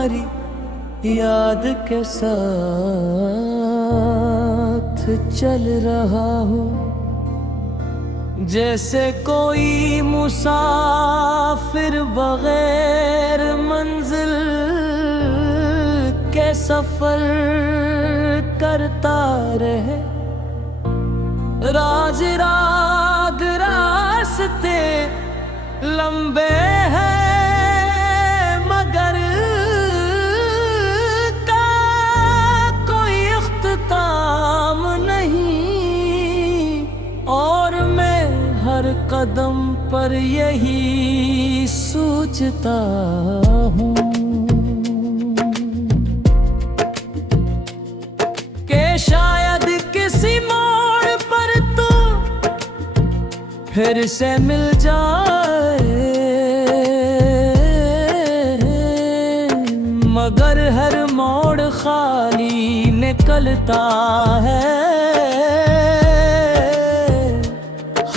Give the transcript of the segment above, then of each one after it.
तुम्हारी याद के साथ चल रहा हूँ, जैसे कोई मुसाफिर बगैर मंजिल के सफर करता रहे। राज राग रास्ते लंबे हैं मगर का कोई इख्तिताम नहीं, और मैं हर कदम पर यही सोचता हूँ कि शायद किसी मोड़ पर तू फिर से मिल जाए, मगर हर मोड़ खाली निकलता है।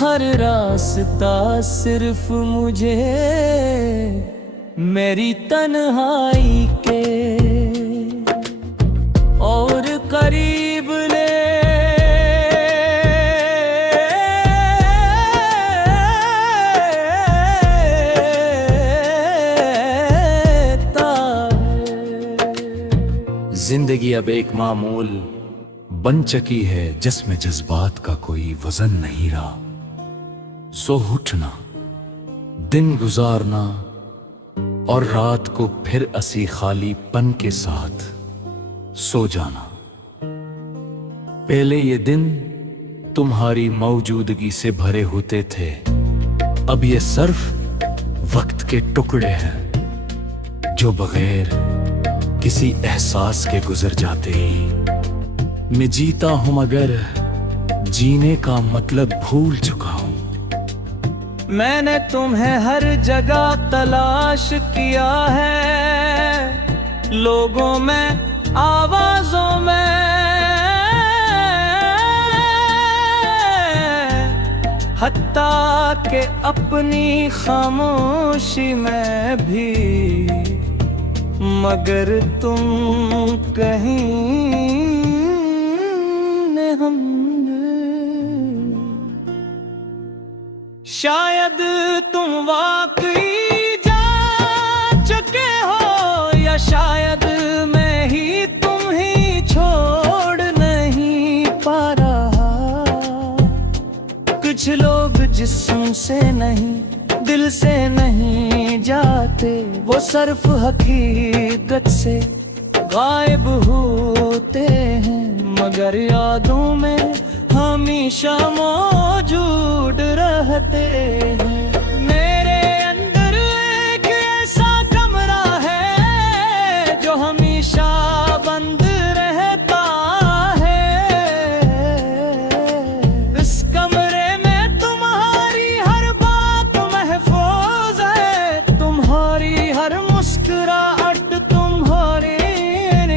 हर रास्ता सिर्फ मुझे मेरी तन्हाई के और करीब जिंदगी अब एक मामूल बन चकी है जिसमें जज्बात का कोई वजन नहीं रहा। सो उठना, दिन गुजारना और रात को फिर असी खालीपन के साथ सो जाना। पहले ये दिन तुम्हारी मौजूदगी से भरे होते थे, अब ये सिर्फ वक्त के टुकड़े हैं जो बगैर किसी एहसास के गुजर जाते ही। मैं जीता हूं मगर जीने का मतलब भूल चुका हूं। मैंने तुम्हें हर जगह तलाश किया है, लोगों में, आवाजों में, हत्ता के अपनी खामोशी में भी, मगर तुम कहीं ने हमने। शायद तुम वाकई जा चुके हो, या शायद मैं ही तुम ही छोड़ नहीं पा रहा। कुछ लोग जिस्म से नहीं दिल से नहीं जाते, वो सिर्फ हकीकत से गायब होते हैं, मगर यादों में हमेशा मौजूद रहते हैं। मेरे अंदर एक ऐसा कमरा है जो हमेशा बंद रहता है। इस कमरे में तुम्हारी हर बात महफूज है, तुम्हारी हर मुस्कुराहट, तुम्हारी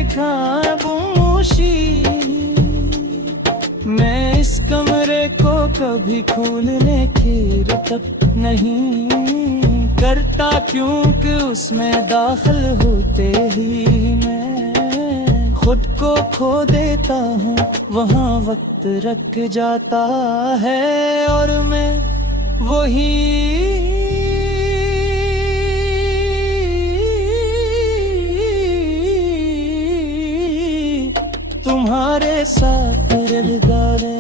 खामोशी। मैं इस कमरे को कभी खोलने की रुतब नहीं करता, क्योंकि उसमें दाखिल होते ही मैं खुद को खो देता हूँ। वहाँ वक्त रख जाता है और मैं वही तुम्हारे साथ रज़गारे।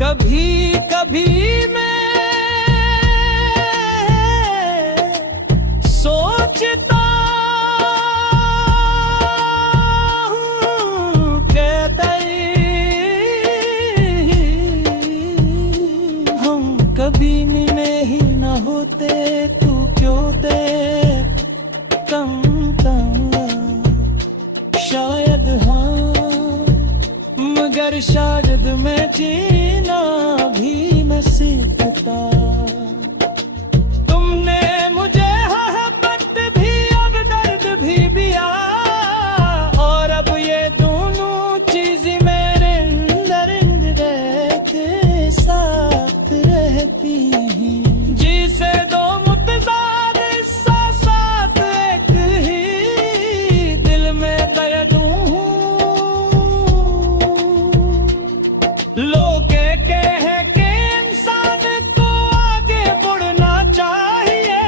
कभी कभी मैं सोचता हूँ कि हम कभी मिले ही न होते, तू क्यों दे कम शायद हाँ, मगर शायद मैं जीना भी न सीखता। तुमने मुझे मोहब्बत भी अब दर्द भी दिया, और अब ये दोनों चीजें मेरे अंदर के साथ रहती हैं। जिसे दो मुतज़ाद एहसास एक ही लोग कह के इंसान को आगे बढ़ना चाहिए,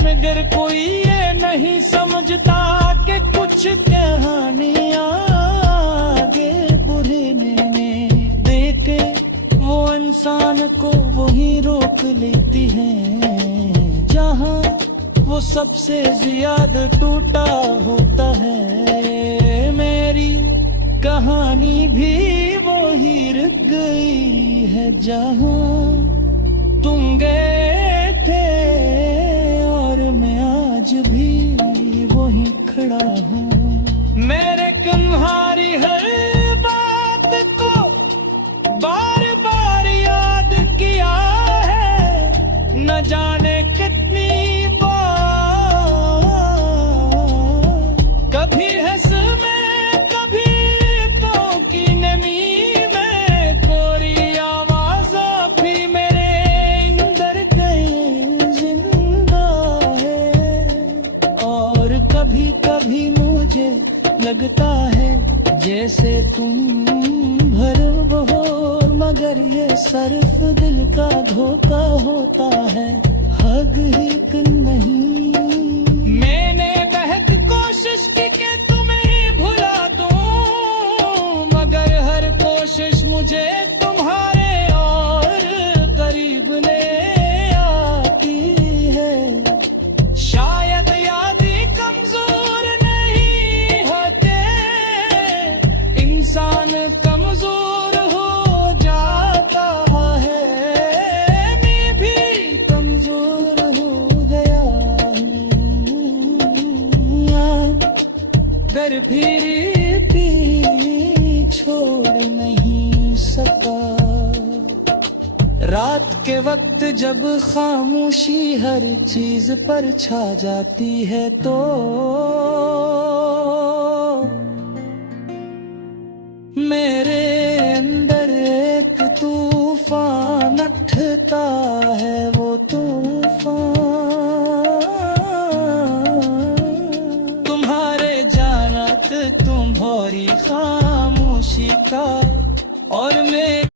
मगर कोई ये नहीं समझता कि कुछ कहानियां आगे बढ़ने में देके वो इंसान को वही रोक लेती हैं जहां वो सबसे ज्यादा टूटा होता है। मेरी कहानी भी वही रुक गई है जहां तुम गए थे, और मैं आज भी वही खड़ा हूँ। मेरे तुम्हारी हर बात को बार बार याद किया है, न जाने कितनी बार। कभी हंस में, कभी तो की नमी में, कोरी आवाज भी मेरे अंदर कहीं जिंदा है। और कभी कभी मुझे लगता है जैसे तुम भरो हो, मगर ये सिर्फ दिल का धोखा होता है, हकीकत नहीं। मैंने बहुत कोशिश की कि तुम्हें ही भुला दूं, मगर हर कोशिश मुझे तुम्हारे और करीब ले आती है। शायद यादें कमजोर नहीं होते, इंसान कमजोर हो जाता है। मैं भी कमजोर हो गया हूँ, घर फिर भी छोड़ नहीं सका। रात के वक्त जब खामोशी हर चीज पर छा जाती है तो मेरे अंदर एक तूफान उठता है, वो तूफान तुम्हारे जानत तुम्हारी खामोशी का